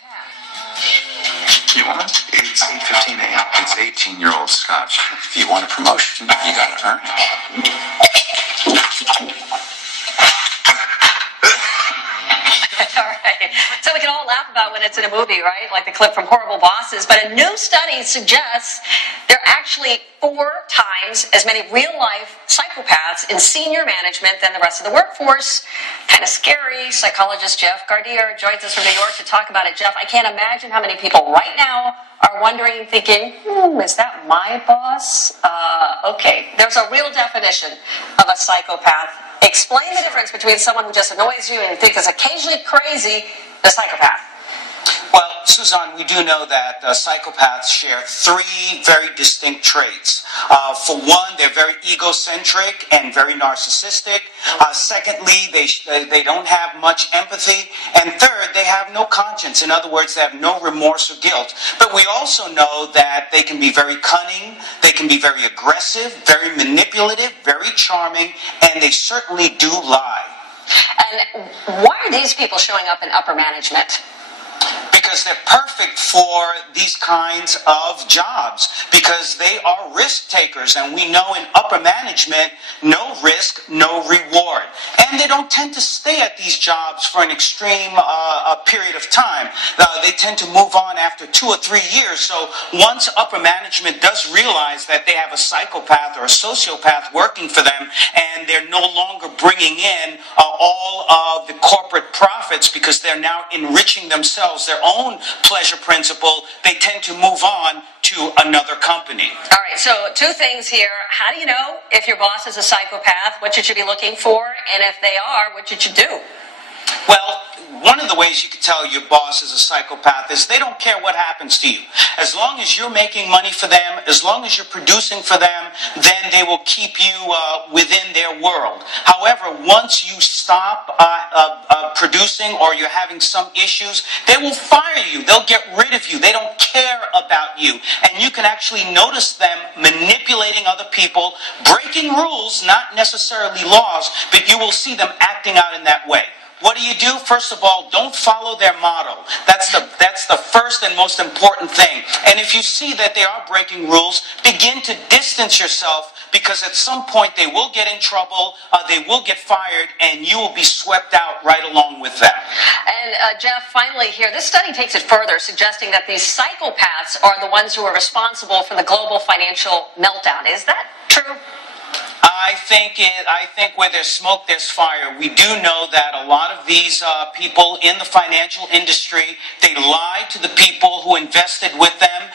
psychopath? You want? It's 8:15 a.m. It's 18-year-old scotch. If you want a promotion, you gotta earn it. All right. So we can all laugh about when it's in a movie, right? Like the clip from Horrible Bosses. But a new study suggests there are actually 4 times as many real-life psychopaths in senior management than the rest of the workforce. Kind of scary. Psychologist Jeff Gardier joins us from New York to talk about it. Jeff, I can't imagine how many people right now are wondering, thinking, is that my boss? Okay, there's a real definition of a psychopath. Explain the difference between someone who just annoys you and thinks is occasionally crazy and a psychopath. Well, Suzanne, we do know that psychopaths share 3 very distinct traits. For one, they're very egocentric and very narcissistic. Secondly, they don't have much empathy. And third, they have no conscience. In other words, they have no remorse or guilt. But we also know that they can be very cunning, they can be very aggressive, very manipulative, very charming, and they certainly do lie. And why are these people showing up in upper management? Because they're perfect for these kinds of jobs, because they are risk takers, and we know in upper management, no risk, no reward. And they don't tend to stay at these jobs for an extreme period of time. They tend to move on after 2 or 3 years. So once upper management does realize that they have a psychopath or a sociopath working for them, and they're no longer bringing in all of the corporate profits because they're now enriching themselves, their own pleasure principle, they tend to move on to another company. All right, so 2 things here. How do you know if your boss is a psychopath? What should you be looking for? And if they are, what should you do? Well, one of the ways you can tell your boss is a psychopath is they don't care what happens to you. As long as you're making money for them, as long as you're producing for them, then they will keep you within their world. However, once you stop producing or you're having some issues, they will fire you. They'll get rid of you. They don't care about you. And you can actually notice them manipulating other people, breaking rules, not necessarily laws, but you will see them acting out in that way. What do? First of all, don't follow their model. That's the first and most important thing. And if you see that they are breaking rules, begin to distance yourself, because at some point they will get in trouble, they will get fired, and you will be swept out right along with them. And Jeff, finally here, this study takes it further, suggesting that these psychopaths are the ones who are responsible for the global financial meltdown. Is that true? I think where there's smoke, there's fire. We do know that a lot of these people in the financial industry, they lied to the people who invested with them.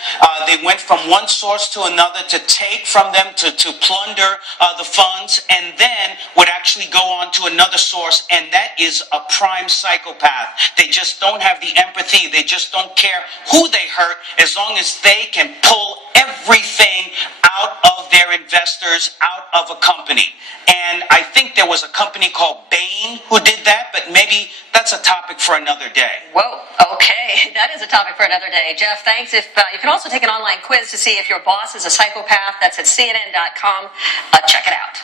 They went from one source to another to take from them, to plunder the funds, and then would actually go on to another source, and that is a prime psychopath. They just don't have the empathy. They just don't care who they hurt, as long as they can pull everything out of their investors, out of a company. And I think there was a company called Bain who did that, but maybe that's a topic for another day. Whoa, okay. That is a topic for another day. Jeff, thanks. If you can also take an online quiz to see if your boss is a psychopath. That's at CNN.com. Check it out.